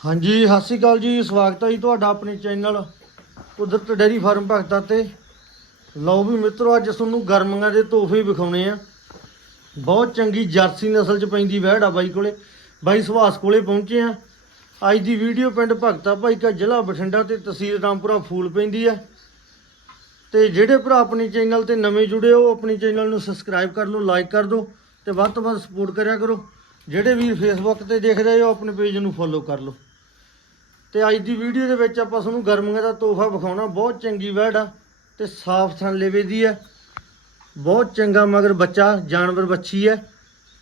ਹਾਂਜੀ, ਸਤਿ ਸ਼੍ਰੀ ਅਕਾਲ ਜੀ, ਸਵਾਗਤ ਹੈ ਜੀ ਤੁਹਾਡਾ ਆਪਣੇ ਚੈਨਲ ਕੁਦਰਤ ਡੇਰੀ ਫਾਰਮ ਭਗਤਾ ਤੇ। ਲਓ ਵੀ ਮਿੱਤਰੋ, ਅੱਜ ਤੁਹਾਨੂੰ ਗਰਮੀਆਂ ਦੇ ਤੋਹਫੇ ਵਿਖਾਉਣੇ ਆ। ਬਹੁਤ ਚੰਗੀ ਜਰਸੀ ਨਸਲ ਚ ਪੈਂਦੀ ਵਹਿੜ ਆ ਬਾਈ ਕੋਲੇ। ਬਾਈ ਸੁਭਾਸ ਕੋਲੇ ਪਹੁੰਚੇ ਆ। ਅੱਜ ਦੀ ਵੀਡੀਓ ਪਿੰਡ ਭਗਤਾ ਭਾਈ ਕਾ ਜ਼ਿਲ੍ਹਾ ਬਠਿੰਡਾ ਤੇ ਤਹਿਸੀਲ ਰਾਮਪੁਰਾ ਫੂਲ ਪੈਂਦੀ ਆ। ਤੇ ਜਿਹੜੇ ਭਰਾ ਆਪਣੇ ਚੈਨਲ ਤੇ ਨਵੇਂ ਜੁੜੇ ਹੋ, ਆਪਣੇ ਚੈਨਲ ਨੂੰ ਸਬਸਕ੍ਰਾਈਬ ਕਰ ਲਓ, ਲਾਈਕ ਕਰ ਦਿਓ ਤੇ ਵੱਧ ਤੋਂ ਵੱਧ ਸਪੋਰਟ ਕਰਿਆ ਕਰੋ। ਜਿਹੜੇ ਵੀਰ ਫੇਸਬੁੱਕ ਤੇ ਦੇਖ ਰਹੇ ਹੋ, ਆਪਣੇ ਪੇਜ ਨੂੰ ਫੋਲੋ ਕਰ ਲਓ। ਤੇ ਅੱਜ ਦੀ ਵੀਡੀਓ ਦੇ ਵਿੱਚ ਆਪਾਂ ਤੁਹਾਨੂੰ ਗਰਮੀਆਂ ਦਾ ਤੋਹਫਾ ਵਿਖਾਉਣਾ। ਬਹੁਤ ਚੰਗੀ ਵੈੜ ਆ ਤੇ ਸਾਫ਼ ਥਣ ਲੇਵੇ ਦੀ ਆ। ਬਹੁਤ ਚੰਗਾ ਮਗਰ ਬੱਚਾ, ਜਾਨਵਰ ਬੱਚੀ ਹੈ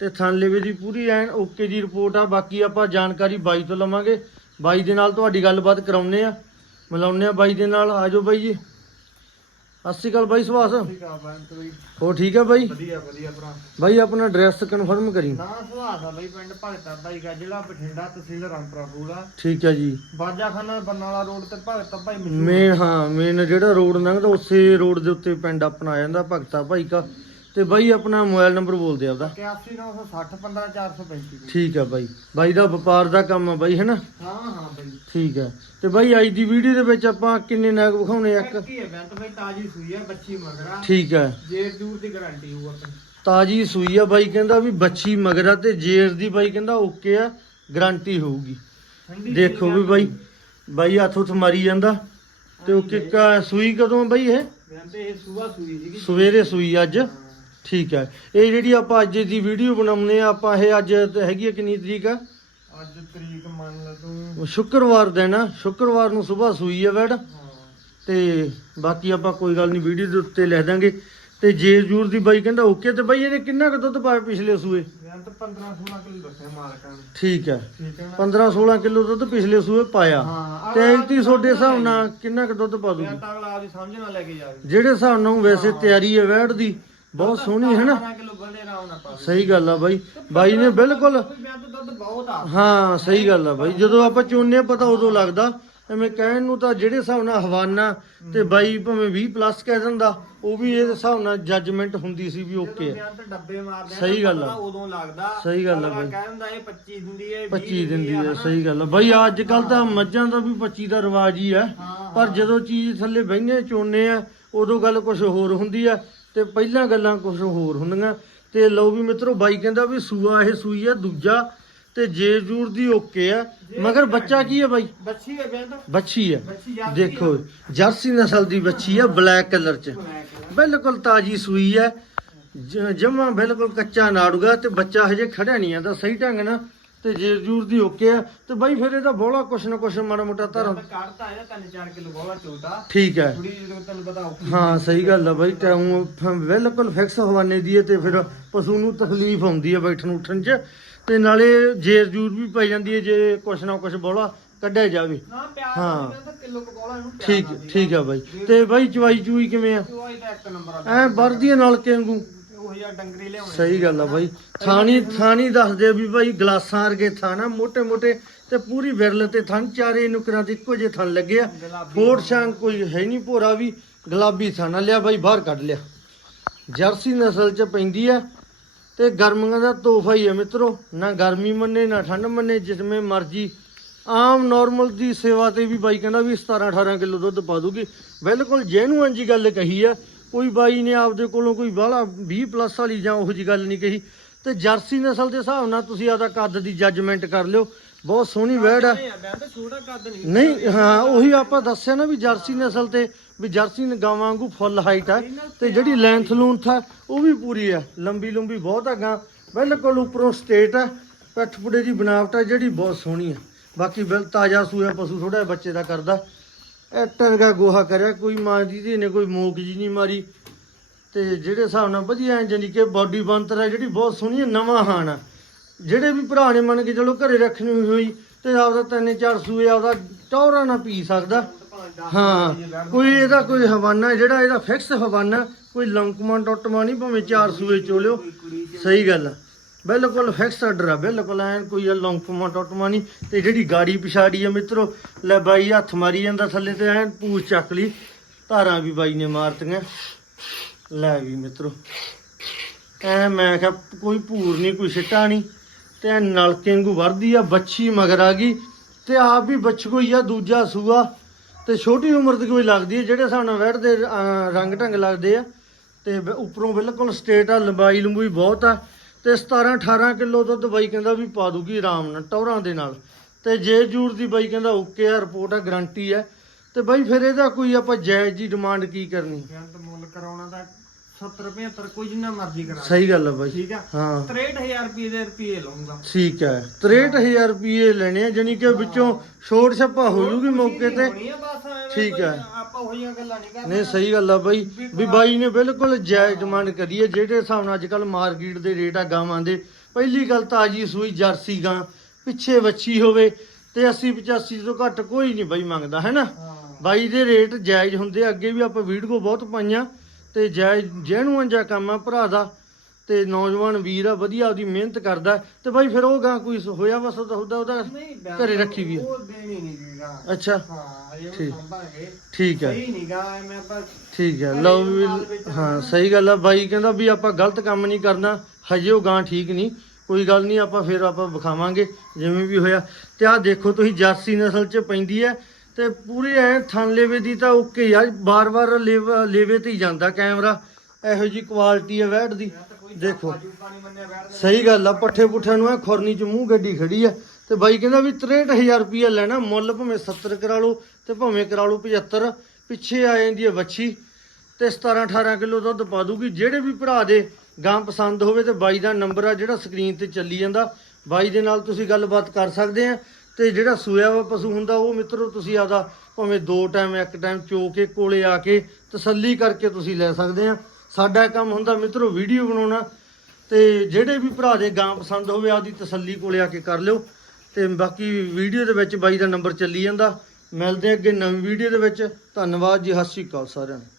ਤੇ ਥਣ ਲੇਵੇ ਦੀ ਪੂਰੀ ਐਨ ਓਕੇ ਦੀ ਰਿਪੋਰਟ ਆ। ਬਾਕੀ ਆਪਾਂ ਜਾਣਕਾਰੀ ਬਾਈ ਤੋਂ ਲਵਾਂਗੇ। ਬਾਈ ਦੇ ਨਾਲ ਤੁਹਾਡੀ ਗੱਲਬਾਤ ਕਰਾਉਨੇ ਆ। ਮਿਲਾਉਨੇ ਆ ਬਾਈ ਦੇ ਨਾਲ। ਆਜੋ ਬਾਈ ਜੀ। ਸਤਿ ਸ਼੍ਰੀ ਅਕਾਲ ਬਾਈ ਸੁਭਾਸ। ਠੀਕ ਆ ਬੰਤ ਬਈ। ਹੋ ਠੀਕ ਆ ਬਾਈ? ਵਧੀਆ ਵਧੀਆ ਭਰਾ। ਬਾਈ ਆਪਣਾ ਐਡਰੈਸ ਕਨਫਰਮ ਕਰੀ। ਨਾ ਸੁਹਾਸ ਆ ਬਈ ਪਿੰਡ ਭਗਤਾ ਬਾਈ ਦਾ ਜ਼ਿਲ੍ਹਾ ਬਠਿੰਡਾ ਤਹਿਸੀਲ ਰਾਮਪੁਰਾ ਫੂਲਾ ਠੀਕ ਆ ਜੀ। ਬਾਜਾਖਾਨਾ ਬਰਨਾਲਾ ਰੋਡ ਤੇ ਭਗਤਾ ਭਾਈ ਮੇਨ ਹਾਂ ਮੇਨ ਜਿਹੜਾ ਰੋਡ ਲੰਘਦਾ ਉਸੇ ਰੋਡ ਦੇ ਉੱਤੇ ਪਿੰਡ ਆਪਣਾ ਆ ਜਾਂਦਾ ਭਗਤਾ ਭਾਈ ਕਾ ਤੇ ਬਾਈ ਆਪਣਾ ਮੋਬਾਈਲ ਨੰਬਰ ਬੋਲਦੇ ਆਪਦਾ। 81960 15435 ਠੀਕ ਆ ਬਾਈ। ਬਾਈ ਦਾ ਵਪਾਰ ਦਾ ਕੰਮ ਆ ਬਾਈ ਹੈਨਾ? ਹਾਂ ਹਾਂ ਬਈ। ਠੀਕ ਹੈ ਤੇ ਬਾਈ ਅੱਜ ਦੀ ਵੀਡੀਓ ਦੇ ਵਿੱਚ ਆਪਾਂ ਕਿੰਨੇ ਨਗ ਵਿਖਾਉਣੇ ਆ? ਇੱਕ ਬੰਤ ਬਈ ਤਾਜੀ ਸੂਈ ਹੈ ਬੱਚੀ ਮਗਰਾ। ਠੀਕ ਹੈ ਜੇਰ ਦੂਰ ਦੀ ਗਾਰੰਟੀ ਹੋਊ ਆਪਣੀ। ਤਾਜੀ ਸੂਈ ਆ ਬਾਈ ਕਹਿੰਦਾ ਵੀ ਬੱਚੀ ਮਗਰਾ ਤੇ ਜੇਰ ਦੀ ਬਾਈ ਕਹਿੰਦਾ ਓਕੇ ਆ ਗਾਰੰਟੀ ਹੋਊਗੀ। ਦੇਖੋ ਵੀ ਬਾਈ ਬਾਈ ਹੱਥ ਉੱਥ ਮਾਰੀ ਜਾਂਦਾ। ਤੇ ਉਹ ਕਿੱਕਾ ਸੂਈ ਕਦੋਂ ਆ ਬਾਈ ਇਹ? ਬੰਤ ਇਹ ਸੂਆ ਸੂਈ ਸੀਗੀ। ਸਵੇਰੇ ਸੂਈ ਅੱਜ। ਠੀਕ ਹੈ। ਇਹ ਜਿਹੜੀ ਆਪਾਂ ਅੱਜ ਦੀ ਵੀਡੀਓ ਬਣਾਉਂਦੇ ਆ ਆਪਾਂ ਇਹ ਅੱਜ ਹੈਗੀ ਕਿੰਨੀ ਤਰੀਕ ਆ ਅੱਜ ਤਰੀਕ ਮੰਨ ਲਾ ਤੂੰ। ਸ਼ੁੱਕਰਵਾਰ ਦਿਨ ਆ ਸ਼ੁੱਕਰਵਾਰ ਨੂੰ ਸਵੇਰ ਸੂਈ ਆ ਵੈੜ। ਹਾਂ। ਤੇ ਬਾਕੀ ਆਪਾਂ ਕੋਈ ਗੱਲ ਨਹੀਂ ਵੀਡੀਓ ਦੇ ਉੱਤੇ ਲਿਖ ਦਾਂਗੇ। ਤੇ ਜੇ ਜੂਰ ਦੀ ਬਾਈ ਕਹਿੰਦਾ ਓਕੇ ਤੇ ਬਾਈ ਇਹਨੇ ਕਿੰਨਾ ਕੁ ਦੁੱਧ ਪਾਇਆ ਪਿਛਲੇ ਸੂਏ? ਬੰਤ 15 16 ਕਿਲੋ ਦੱਸਿਆ ਮਾਲਕਾਂ ਨੇ। ਠੀਕ ਹੈ। ਠੀਕ ਹੈ ਨਾ? 15 16 ਕਿਲੋ ਦੁੱਧ ਪਿਛਲੇ ਸੂਏ ਪਾਇਆ। ਤੇ ਐਂਤੀ ਤੁਹਾਡੇ ਹਿਸਾਬ ਨਾਲ ਕਿੰਨਾ ਕੁ ਦੁੱਧ ਪਾ ਦੂਗੀ ਬੰਤ ਅਗਲਾ ਆਪਦੀ ਸਮਝ ਨਾਲ ਲੈ ਕੇ ਜਾਵੇ ਜਿਹੜੇ ਹਿਸਾਬ ਨਾਲ ਵੈਸੇ ਤਿਆਰੀ ਹੈ ਵੈੜ ਦੀ ਬਹੁਤ ਸੋਹਣੀ ਹੈ ਨਾ। 18 ਕਿਲੋ ਬੰਦੇ ਆਰਾਮ ਨਾਲ ਪਾ ਸਹੀ ਗੱਲ ਆ ਬਾਈ। ਬਾਈ ਨੇ ਬਿਲਕੁਲ ਕੋਈ ਬੰਤ ਦੁੱਧ ਬਹੁਤ ਆ। ਹਾਂ ਸਹੀ ਗੱਲ ਆ ਬਾਈ। ਜਦੋਂ ਆਪਾਂ ਚੋਨੇ ਪਤਾ ਉਦੋਂ ਲੱਗਦਾ। ਐਵੇਂ ਕਹਿਣ ਨੂੰ ਤਾਂ ਜਿਹੜੇ ਹਿਸਾਬ ਨਾਲ ਹਵਾਨਾ ਤੇ ਬਾਈ ਭਾਵੇਂ 20 ਪਲੱਸ ਕਹਿ ਦਿੰਦਾ ਉਹ ਵੀ ਇਹ ਹਿਸਾਬ ਨਾਲ ਜੱਜਮੈਂਟ ਹੁੰਦੀ ਸੀ ਵੀ ਓਕੇ ਆ। ਬੰਤ ਡੱਬੇ ਮਾਰਦੇ ਆ ਸਹੀ ਗੱਲ ਆ। ਪਤਾ ਉਦੋਂ ਲੱਗਦਾ। ਸਹੀ ਗੱਲ ਆ ਬਾਈ। ਕਹਿੰਦਾ ਇਹ 25 ਦਿੰਦੀ ਹੈ 25 ਦਿੰਦੀ ਹੈ ਸਹੀ ਗੱਲ ਆ। ਬਾਈ ਅੱਜ ਕੱਲ ਤਾਂ ਮੱਝਾਂ ਦਾ ਵੀ 25 ਦਾ ਰਿਵਾਜ ਹੀ ਆ ਹਾਂ ਪਰ ਜਦੋਂ ਚੀਜ਼ ਥੱਲੇ ਬਹਿਨੇ ਚੋਨੇ ਆ ਉਦੋਂ ਗੱਲ ਕੁਝ ਹੋਰ ਹੁੰਦੀ ਆ। ਤੇ ਪਹਿਲਾਂ ਗੱਲਾਂ ਕੁਝ ਹੋਰ ਹੁੰਦੀਆਂ। ਤੇ ਲਓ ਵੀ ਮਿੱਤਰੋ ਬਾਈ ਕਹਿੰਦਾ ਵੀ ਸੂਆ ਇਹ ਸੂਈ ਆ ਦੂਜਾ ਤੇ ਜੇ ਜੂਰ ਦੀ ਓਕੇ ਆ। ਮਗਰ ਬੱਚਾ ਕੀ ਹੈ ਬਾਈ? ਬੱਚੀ ਹੈ ਬੰਤ ਬੱਚੀ ਜਾ ਦੇਖੋ ਜਰਸੀ ਨਸਲ ਦੀ ਬੱਚੀ ਆ ਬਲੈਕ ਕਲਰ ਚ। ਬਿਲਕੁਲ ਤਾਜੀ ਸੂਈ ਹੈ ਜਮਾ ਬਿਲਕੁਲ ਕੱਚਾ ਨਾੜੂਗਾ ਤੇ ਬੱਚਾ ਹਜੇ ਖੜਿਆ ਨਹੀਂ ਆਂਦਾ ਸਹੀ ਢੰਗ ਨਾਲ ਤੇ ਜੇਰ ਜੂਰ ਦੀ ਓਕੇ ਆ ਤੇ ਬਾਈ ਫਿਰ ਇਹਦਾ ਬੋਲਾ ਕੁਛ ਨਾ ਕੁਛ ਮਾੜਾ ਮੋਟਾ ਧਰਮ। ਕੱਢਤਾ ਹੈ 3-4 ਕਿਲੋ ਬਹੁਤ ਚੋਦਾ ਠੀਕ ਹੈ। ਥੋੜੀ ਜਦੋਂ ਤੈਨੂੰ ਪਤਾ ਔਖੀ ਹਾਂ ਸਹੀ ਗੱਲ ਆ ਬਾਈ ਫ- ਬਿਲਕੁਲ ਫਿਕਸ ਹਵਾਨੇ ਦੀ ਹੈ ਤੇ ਫਿਰ ਪਸ਼ੂ ਨੂੰ ਤਕਲੀਫ ਆਉਂਦੀ ਹੈ ਬੈਠਣ ਉੱਠਣ 'ਚ। ਤੇ ਨਾਲੇ ਜੇਰ ਜੂਰ ਵੀ ਪੈ ਜਾਂਦੀ ਹੈ ਜੇ ਕੁਛ ਨਾ ਕੁਛ ਬੋਲਾ ਕੱਢਿਆ ਜਾਵੇ। ਹਾਂ। ਠੀਕ। ਠੀਕ ਆ ਬਾਈ। ਤੇ ਬਾਈ ਚਵਾਈ ਚੂਈ ਕਿਵੇਂ ਆ? ਉਹ ਇਹਦਾ ਇੱਕ ਨੰਬਰ ਆ। ਐ ਵਰਦੀਆਂ ਨਾਲ ਕਿੰਗੂ ਸਹੀ ਗੱਲ ਆ ਬਾਈ। ਥਾਣੀ ਥਾਣੀ ਦੱਸਦੇ ਵੀ ਬਾਈ ਗਲਾਸਾਂ ਵਰਗੇ ਥਾਣਾ ਮੋٹے ਮੋٹے ਤੇ ਪੂਰੀ ਵਿਰਲ ਤੇ ਥਣ ਚਾਰੇ ਨੁਕਰਾਂ ਤੇ ਇੱਕੋ ਜੇ ਥਣ ਲੱਗੇ ਆ। ਗੁਲਾਬੀ ਕੋਈ ਹੈ ਨਹੀਂ ਭੋਰਾ ਵੀ ਗੁਲਾਬੀ ਥਾਣਾ ਲਿਆ ਬਾਈ ਬਾਹਰ ਕੱਢ ਲਿਆ। ਜਰਸੀ ਨਸਲ ਚ ਪੈਂਦੀ ਆ ਤੇ ਗਰਮੀਆਂ ਦਾ ਤੋਹਫਾ ਹੀ ਹੈ ਮਿੱਤਰੋ। ਨਾ ਗਰਮੀ ਮੰਨੇ ਨਾ ਠੰਡ ਮੰਨੇ ਜਿਸਵੇਂ ਮਰਜ਼ੀ। ਆਮ ਨਾਰਮਲ ਦੀ ਸੇਵਾ ਤੇ ਵੀ ਬਾਈ ਕਹਿੰਦਾ ਵੀ 17 18 ਕਿਲੋ ਦੁੱਧ ਪਾ ਦੂਗੀ। ਬਿਲਕੁਲ ਜੈਨੂਅਨ ਜੀ ਗੱਲ ਕਹੀ ਆ। ਕੋਈ ਬਾਈ ਨੇ ਆਪਦੇ ਕੋਲੋਂ ਕੋਈ ਬਾਹਲਾ 20 ਪਲੱਸ ਵਾਲੀ ਜਾਂ ਉਹੋ ਜੀ ਗੱਲ ਨਹੀਂ ਕਹੀ। ਤੇ ਜਰਸੀ ਨਸਲ ਦੇ ਹਿਸਾਬ ਨਾਲ ਤੁਸੀਂ ਆਦਾ ਕੱਦ ਦੀ ਜੱਜਮੈਂਟ ਕਰ ਲਿਓ। ਬਹੁਤ ਸੋਹਣੀ ਵੈੜ ਆ। ਨਹੀਂ ਆ ਹਾਂ ਉਹੀ ਆਪਾਂ ਦੱਸਿਆ ਨਾ ਵੀ ਜਰਸੀ ਨਸਲ ਤੇ ਵੀ ਜਰਸੀ ਨ- ਗਾਵਾਂ ਵਾਂਗੂ ਫੁੱਲ ਹਾਈਟ ਆ। ਤੇ ਜਿਹੜੀ ਲੈਂਥ ਲੂੰਥ ਆ ਉਹ ਵੀ ਪੂਰੀ ਆ। ਲੰਬੀ ਲੰਬੀ ਬਹੁਤ ਹੈਗਾ ਬਿਲਕੁਲ ਉੱਪਰੋਂ ਸਟੇਟ ਆ। ਪਿੱਠ ਪੁੜੇ ਦੀ ਬਣਾਵਟ ਆ ਜਿਹੜੀ ਬਹੁਤ ਸੋਹਣੀ ਆ। ਬਾਕੀ ਬਿਲ ਤਾਜ਼ਾ ਸੂਆ ਪਸ਼ੂ ਥੋੜਾ ਬੱਚੇ ਦਾ ਕਰਦਾ। ਐਕਟਰ ਟਰਗਾ ਗੋਹਾ ਕਰਿਆ, ਕੋਈ ਮਾਂ ਦੀ ਧੀ ਨੇ, ਕੋਈ ਮੋਕ ਜੀ ਨਹੀਂ ਮਾਰੀ। ਤੇ ਜਿਹੜੇ ਹਿਸਾਬ ਨਾਲ ਵਧੀਆ ਜਾਨੀ ਕਿ ਬਾਡੀ ਬੰਤਰ ਹੈ, ਜਿਹੜੀ ਬਹੁਤ ਸੋਹਣੀ ਹੈ, ਨਵਾਂ ਹਾਨ ਆ। ਜਿਹੜੇ ਵੀ ਭਰਾ ਨੇ ਮੰਨ ਕੇ ਚਲੋ ਘਰੇ ਰੱਖਣੀ ਹੋਈ, ਤੇ ਆਪਦਾ ਤਿੰਨ ਚਾਰ ਸੂਏ ਆਪਦਾ ਟੌਰਾ ਨਾ ਪੀ ਸਕਦਾ। ਹਾਂ, ਕੋਈ ਇਹਦਾ ਕੋਈ ਹਵਾਨਾ, ਜਿਹੜਾ ਇਹਦਾ ਫਿਕਸ ਹਵਾਨਾ, ਕੋਈ ਲੰਕਮਾ ਟੁੱਟਮਾ ਨਹੀਂ, ਭਾਵੇਂ ਚਾਰ ਸੂਏ ਚੋਲਿਓ। ਸਹੀ ਗੱਲ ਆ। ਬਿਲਕੁਲ ਫਿਕਸ ਆਰਡਰ ਆ, ਬਿਲਕੁਲ ਐਨ ਕੋਈ ਲੰਕਮਾ ਟੁੱਟਮਾ ਨਹੀਂ। ਤੇ ਜਿਹੜੀ ਗਾੜੀ ਪਿਛਾੜੀ ਆ ਮਿੱਤਰੋ, ਲੈ ਬਾਈ ਹੱਥ ਮਾਰੀ ਜਾਂਦਾ ਥੱਲੇ ਤੇ ਐਨ ਪੂਛ ਚੱਕ ਲਈ। ਧਾਰਾਂ ਵੀ ਬਾਈ ਨੇ ਮਾਰਤੀਆਂ। ਲੈ ਵੀ ਮਿੱਤਰੋ, ਐ ਮੈਂ ਕਿਹਾ ਕੋਈ ਭੂਰ ਨਹੀਂ, ਕੋਈ ਸਿੱਟਾ ਨਹੀਂ। ਤੇ ਐਨ ਨਲਕੇ ਵਾਂਗੂ ਵਰਦੀ ਆ ਬੱਚੀ ਮਗਰ ਆ ਗਈ। ਤੇ ਆਪ ਵੀ ਬੱਚਕੋ ਆ, ਦੂਜਾ ਸੂਆ। ਤੇ ਛੋਟੀ ਉਮਰ ਦੀ ਕੋਈ ਲੱਗਦੀ ਹੈ ਜਿਹੜੇ ਸਾਨੂੰ ਨਾਲ ਵੈੜ ਦੇ ਰੰਗ ਢੰਗ ਲੱਗਦੇ ਆ। ਤੇ ਉੱਪਰੋਂ ਬਿਲਕੁਲ ਸਟੇਟ ਆ, ਲੰਬਾਈ ਲੰਬੂਈ ਬਹੁਤ ਆ। ਤੇ 17 18 ਕਿਲੋ ਦੁੱਧ ਬਾਈ ਕਹਿੰਦਾ ਵੀ ਪਾ ਦੂਗੀ ਆਰਾਮ ਨਾਲ, ਟੌਰਾਂ ਦੇ ਨਾਲ। ਤੇ ਜੇ ਜੂਰ ਦੀ ਬਾਈ ਕਹਿੰਦਾ ਓਕੇ ਆ, ਰਿਪੋਰਟ ਆ ਗਰੰਟੀ ਹੈ ਤੇ ਬਾਈ ਫਿਰ ਇਹਦਾ ਕੋਈ ਆਪਾਂ ਜਾਇਜ਼ ਜੀ ਡਿਮਾਂਡ ਕੀ ਕਰਨੀ? ਬੇਅੰਤ ਮੁੱਲ ਕਰਾਉਣਾ ਤਾਂ 70 75 ਕੋਈ ਜਿੰਨਾ ਮਰਜ਼ੀ ਕਰਾ ਸਹੀ ਗੱਲ ਆ ਬਾਈ। ਠੀਕ ਆ? ਹਾਂ। 63000 ਰੁਪਏ ਦੇ ਰੁਪਏ ਲਵਾਂਗਾ ਠੀਕ ਹੈ 63000 ਰੁਪਏ ਲੈਣੇ ਆ ਜਾਨੀ ਕਿ ਵਿੱਚੋਂ ਛੋਟ ਛੱਪਾ ਹੋ ਜੂਗੀ ਮੌਕੇ ਤੇ। ਠੀਕ ਹੈ। ਆਪਾਂ ਹੋਈਆਂ ਗੱਲਾਂ ਨਹੀਂ ਕਰਦੇ। ਨਹੀਂ ਸਹੀ ਗੱਲ ਆ ਬਾਈ। ਵੀ ਬਾਈ ਨੇ ਬਿਲਕੁਲ ਜਾਇਜ਼ ਡਿਮਾਂਡ ਕਰੀ ਹੈ ਜਿਹੜੇ ਹਿਸਾਬ ਨਾਲ ਅੱਜ ਕੱਲ ਮਾਰਕੀਟ ਦੇ ਰੇਟ ਆ ਗਾਵਾਂ ਦੇ। ਪਹਿਲੀ ਗੱਲ ਤਾਜੀ ਸੂਈ ਜਰਸੀ ਗਾਂ ਪਿੱਛੇ ਵੱਛੀ ਹੋਵੇ ਤੇ 80 85 ਤੋਂ ਘੱਟ ਕੋਈ ਨਹੀਂ ਬਾਈ ਮੰਗਦਾ ਹੈ ਨਾ? ਹਾਂ। ਬਾਈ ਦੇ ਰੇਟ ਜਾਇਜ਼ ਹੁੰਦੇ ਆ, ਅੱਗੇ ਵੀ ਆਪਾਂ ਵੀਡੀਓ ਬਹੁਤ ਪਾਈਆਂ। ਤੇ ਜਾਇਜ਼ ਜੈਨੂਅਨ ਜਿਹਾ ਕੰਮ ਆ ਭਰਾ ਦਾ ਤੇ ਨੌਜਵਾਨ ਵੀਰ ਆ ਵਧੀਆ ਉਹਦੀ ਮਿਹਨਤ ਕਰਦਾ ਤੇ ਬਾਈ ਫਿਰ ਉਹ ਗਾਂ ਕੋਈ ਹੋਇਆ ਸੌਦਾ ਉਹਦਾ? ਉਹਦਾ ਘਰੇ ਰੱਖੀ ਵੀ ਆ। ਉਹ ਦੇਣੀ ਨਹੀਂ ਜੀਗਾ ਅੱਛਾ। ਹਾਂ ਇਹ ਠੀਕ। ਸੰਭਾਂਗੇ। ਠੀਕ ਹੈ ਸਹੀ ਠੀਕ ਹੈ ਲਓ ਵੀ ਹਾਂ ਸਹੀ ਗੱਲ ਆ। ਬਾਈ ਕਹਿੰਦਾ ਵੀ ਆਪਾਂ ਗਲਤ ਕੰਮ ਨਹੀਂ ਕਰਨਾ ਹਜੇ ਉਹ ਗਾਂ ਠੀਕ ਨਹੀਂ ਕੋਈ ਗੱਲ ਨਹੀਂ ਆਪਾਂ ਫਿਰ ਆਪਾਂ ਵਿਖਾਵਾਂਗੇ ਜਿਵੇਂ ਵੀ ਹੋਇਆ। ਤੇ ਆਹ ਦੇਖੋ ਤੁਸੀਂ ਜਰਸੀ ਨਸਲ ਚ ਪੈਂਦੀ ਹੈ। ਤੇ ਪੂਰੀ ਐ ਥਣ ਲੇਵੇ ਦੀ ਤਾਂ ਓਕੇ ਆ, ਬਾਰ-ਬਾਰ ਲੇਵ- ਲੇਵੇ ਤੇ ਹੀ ਜਾਂਦਾ ਕੈਮਰਾ। ਇਹੋ ਜੀ ਕੁਆਲਿਟੀ ਹੈ ਵੈਟ ਦੀ। ਦੇਖੋ, ਸਹੀ ਗੱਲ ਆ ਪੱਠੇ ਪੁੱਠਿਆਂ ਨੂੰ ਐ ਖੁਰਨੀ ਚ ਮੂੰਹ ਗੱਡੀ ਖੜੀ ਆ। ਤੇ ਬਾਈ ਕਹਿੰਦਾ ਵੀ 63000 ਰੁਪਇਆ ਲੈਣਾ, ਮੁੱਲ ਭਾਵੇਂ 70 ਕਰਾ ਲਓ ਤੇ ਭਾਵੇਂ ਕਰਾ ਲਓ 75 ਪਿੱਛੇ ਆ ਜਾਂਦੀ ਹੈ ਵੱਛੀ ਤੇ 17 18 ਕਿਲੋ ਦੁੱਧ ਪਾ ਦੂਗੀ। ਜਿਹੜੇ ਵੀ ਭਰਾ ਦੇ ਗਾਂ ਪਸੰਦ ਹੋਵੇ ਤੇ ਬਾਈ ਦਾ ਨੰਬਰ ਆ ਜਿਹੜਾ ਸਕਰੀਨ ਤੇ ਚੱਲੀ ਜਾਂਦਾ। ਬਾਈ ਦੇ ਨਾਲ ਤੁਸੀਂ ਗੱਲਬਾਤ ਕਰ ਸਕਦੇ ਆ। ਤੇ ਜਿਹੜਾ ਸੂਇਆ ਵਾ ਪਸ਼ੂ ਹੁੰਦਾ, ਉਹ ਮਿੱਤਰੋ ਤੁਸੀਂ ਆਦਾ ਭਾਵੇਂ ਦੋ ਟਾਈਮ ਇੱਕ ਟਾਈਮ ਚੋ ਕੇ ਕੋਲੇ ਆ ਕੇ ਤਸੱਲੀ ਕਰਕੇ ਤੁਸੀਂ ਲੈ ਸਕਦੇ ਆ। ਸਾਡਾ ਕੰਮ ਹੁੰਦਾ ਮਿੱਤਰੋ ਵੀਡੀਓ ਬਣਾਉਣਾ ਤੇ ਜਿਹੜੇ ਵੀ ਭਰਾ ਦੇ ਗਾਂ ਪਸੰਦ ਹੋਵੇ, ਆਪਦੀ ਤਸੱਲੀ ਕੋਲੇ ਆ ਕੇ ਕਰ ਲਿਓ। ਤੇ ਬਾਕੀ ਵੀਡੀਓ ਦੇ ਵਿੱਚ ਬਾਈ ਦਾ ਨੰਬਰ ਚੱਲੀ ਜਾਂਦਾ। ਮਿਲਦੇ ਆ ਅੱਗੇ ਨਵੀਂ ਵੀਡੀਓ ਦੇ ਵਿੱਚ। ਧੰਨਵਾਦ ਜੀ, ਸਤਿ ਸ਼੍ਰੀ ਅਕਾਲ ਸਾਰਿਆਂ ਨੂੰ।